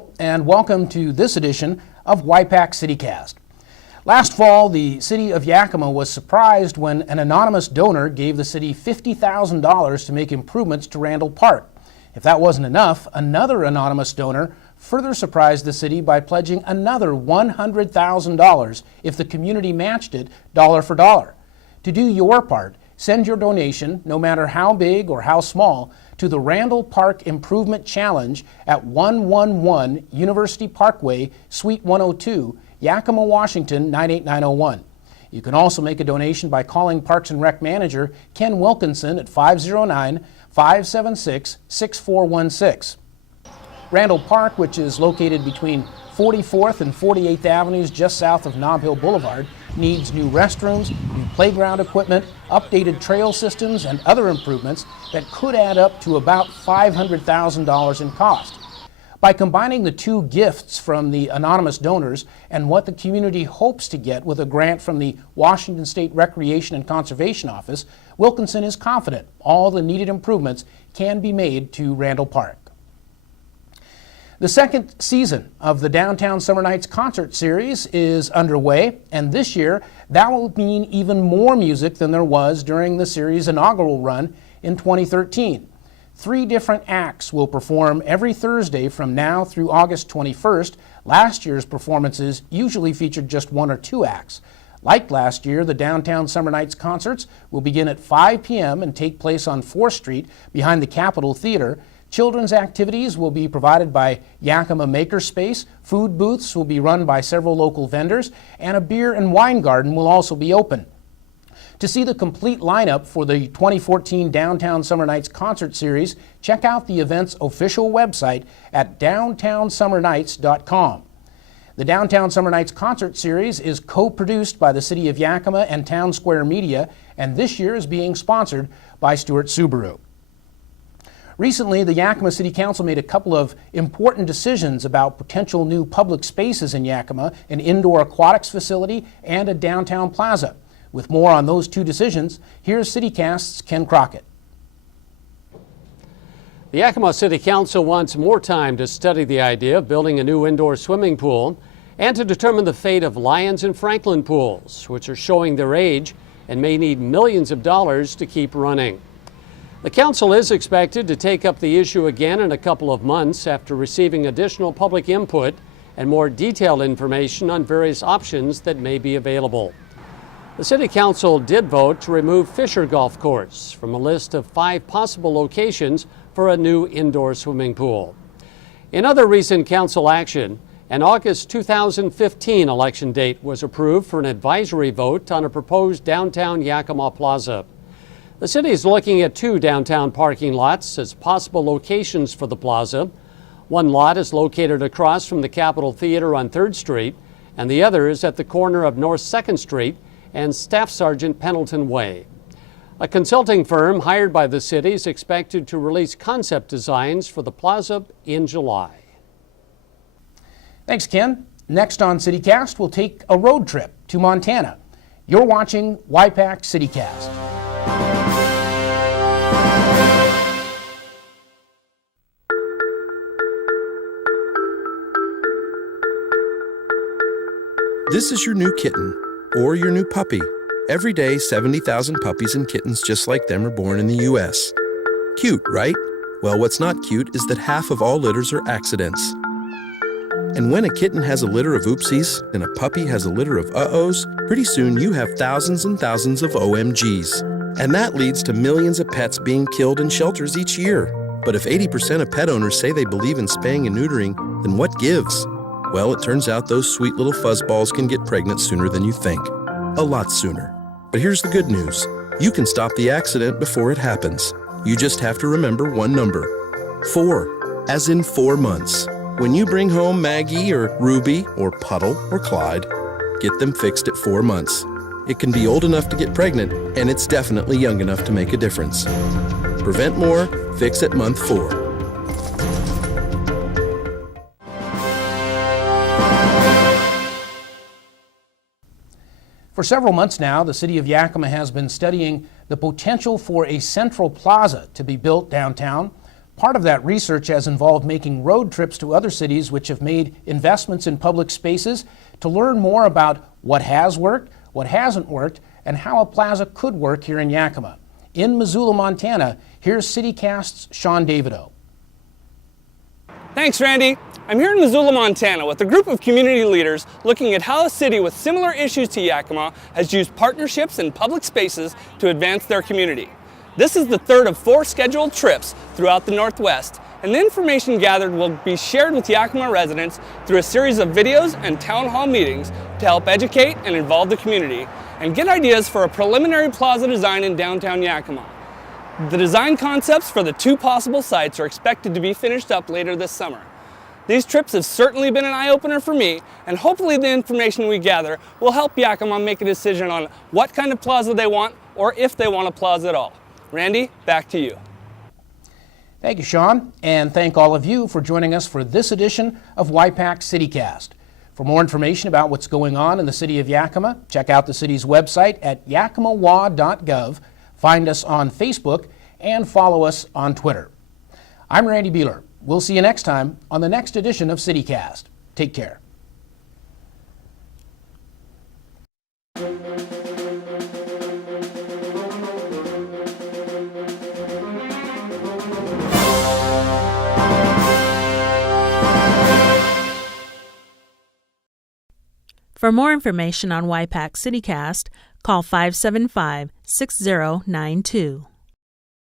Hello, and welcome to this edition of Y-PAC CityCast. Last fall, the City of Yakima was surprised when an anonymous donor gave the city $50,000 to make improvements to Randall Park. If that wasn't enough, another anonymous donor further surprised the city by pledging another $100,000 if the community matched it dollar for dollar. To do your part, send your donation, no matter how big or how small, to the Randall Park Improvement Challenge at 111 University Parkway, Suite 102, Yakima, Washington 98901. You can also make a donation by calling Parks and Rec Manager Ken Wilkinson at 509-576-6416. Randall Park, which is located between 44th and 48th Avenues just south of Nob Hill Boulevard, needs new restrooms, new playground equipment, updated trail systems, and other improvements that could add up to about $500,000 in cost. By combining the two gifts from the anonymous donors and what the community hopes to get with a grant from the Washington State Recreation and Conservation Office, Wilkinson is confident all the needed improvements can be made to Randall Park. The second season of the Downtown Summer Nights concert series is underway, and this year that will mean even more music than there was during the series' inaugural run in 2013. 3 different acts will perform every Thursday from now through August 21st. Last year's performances usually featured just 1 or 2 acts. Like last year, the Downtown Summer Nights concerts will begin at 5 p.m. and take place on 4th Street behind the Capitol Theater. Children's activities will be provided by Yakima Makerspace, food booths will be run by several local vendors, and a beer and wine garden will also be open. To see the complete lineup for the 2014 Downtown Summer Nights concert series, check out the event's official website at downtownsummernights.com. The Downtown Summer Nights concert series is co-produced by the City of Yakima and Town Square Media, and this year is being sponsored by Stewart Subaru. Recently, the Yakima City Council made a couple of important decisions about potential new public spaces in Yakima, an indoor aquatics facility and a downtown plaza. With more on those 2 decisions, here's CityCast's Ken Crockett. The Yakima City Council wants more time to study the idea of building a new indoor swimming pool and to determine the fate of Lyons and Franklin pools, which are showing their age and may need millions of dollars to keep running. The council is expected to take up the issue again in a couple of months after receiving additional public input and more detailed information on various options that may be available. The City Council did vote to remove Fisher Golf Course from a list of 5 possible locations for a new indoor swimming pool. In other recent council action, an August 2015 election date was approved for an advisory vote on a proposed downtown Yakima plaza. The city is looking at 2 downtown parking lots as possible locations for the plaza. One lot is located across from the Capitol Theater on 3rd Street, and the other is at the corner of North 2nd Street and Staff Sergeant Pendleton Way. A consulting firm hired by the city is expected to release concept designs for the plaza in July. Thanks, Ken. Next on CityCast, we'll take a road trip to Montana. You're watching Y-PAC CityCast. This is your new kitten, or your new puppy. Every day, 70,000 puppies and kittens just like them are born in the U.S. Cute, right? Well, what's not cute is that half of all litters are accidents. And when a kitten has a litter of oopsies and a puppy has a litter of uh-ohs, pretty soon you have thousands and thousands of OMGs. And that leads to millions of pets being killed in shelters each year. But if 80% of pet owners say they believe in spaying and neutering, then what gives? Well, it turns out those sweet little fuzzballs can get pregnant sooner than you think. A lot sooner. But here's the good news. You can stop the accident before it happens. You just have to remember one number. 4, as in 4 months. When you bring home Maggie or Ruby or Puddle or Clyde, get them fixed at 4 months. It can be old enough to get pregnant, and it's definitely young enough to make a difference. Prevent more, fix at month 4. For several months now, the City of Yakima has been studying the potential for a central plaza to be built downtown. Part of that research has involved making road trips to other cities which have made investments in public spaces to learn more about what has worked, what hasn't worked, and how a plaza could work here in Yakima. In Missoula, Montana, here's CityCast's Sean Davidow. Thanks, Randy. I'm here in Missoula, Montana with a group of community leaders looking at how a city with similar issues to Yakima has used partnerships and public spaces to advance their community. This is the third of 4 scheduled trips throughout the Northwest, and the information gathered will be shared with Yakima residents through a series of videos and town hall meetings to help educate and involve the community and get ideas for a preliminary plaza design in downtown Yakima. The design concepts for the 2 possible sites are expected to be finished up later this summer. These trips have certainly been an eye-opener for me, and hopefully the information we gather will help Yakima make a decision on what kind of plaza they want or if they want a plaza at all. Randy, back to you. Thank you, Sean, and thank all of you for joining us for this edition of Y-PAC CityCast. For more information about what's going on in the city of Yakima, check out the city's website at yakimawa.gov, find us on Facebook, and follow us on Twitter. I'm Randy Beehler. We'll see you next time on the next edition of CityCast. Take care. For more information on Y-PAC CityCast, call 575-6092.